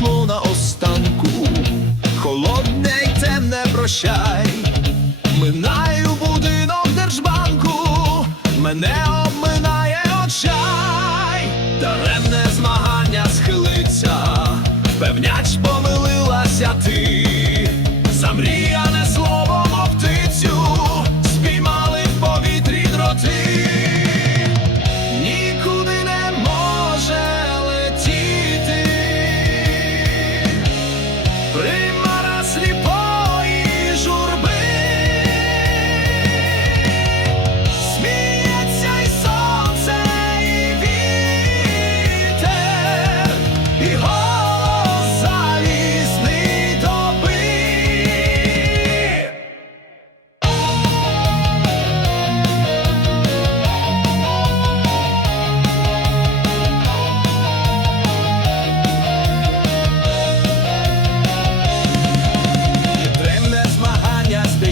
прийшло на останку, холодне й темне прощай, минає.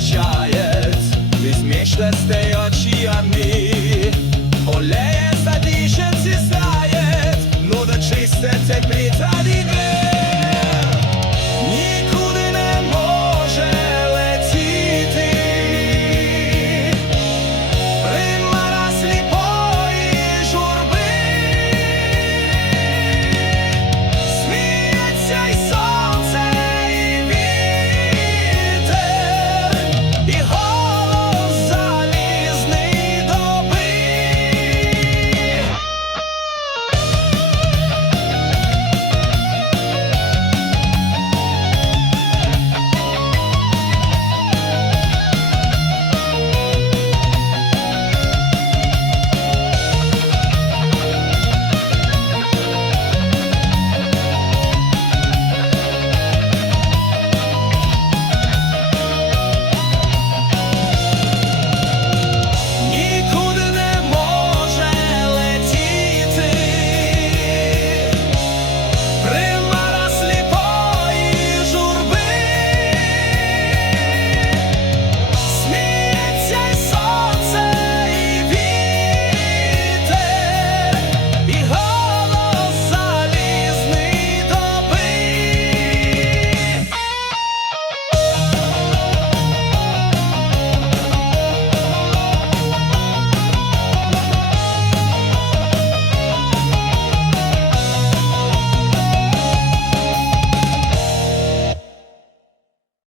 возвращает Весь меч достает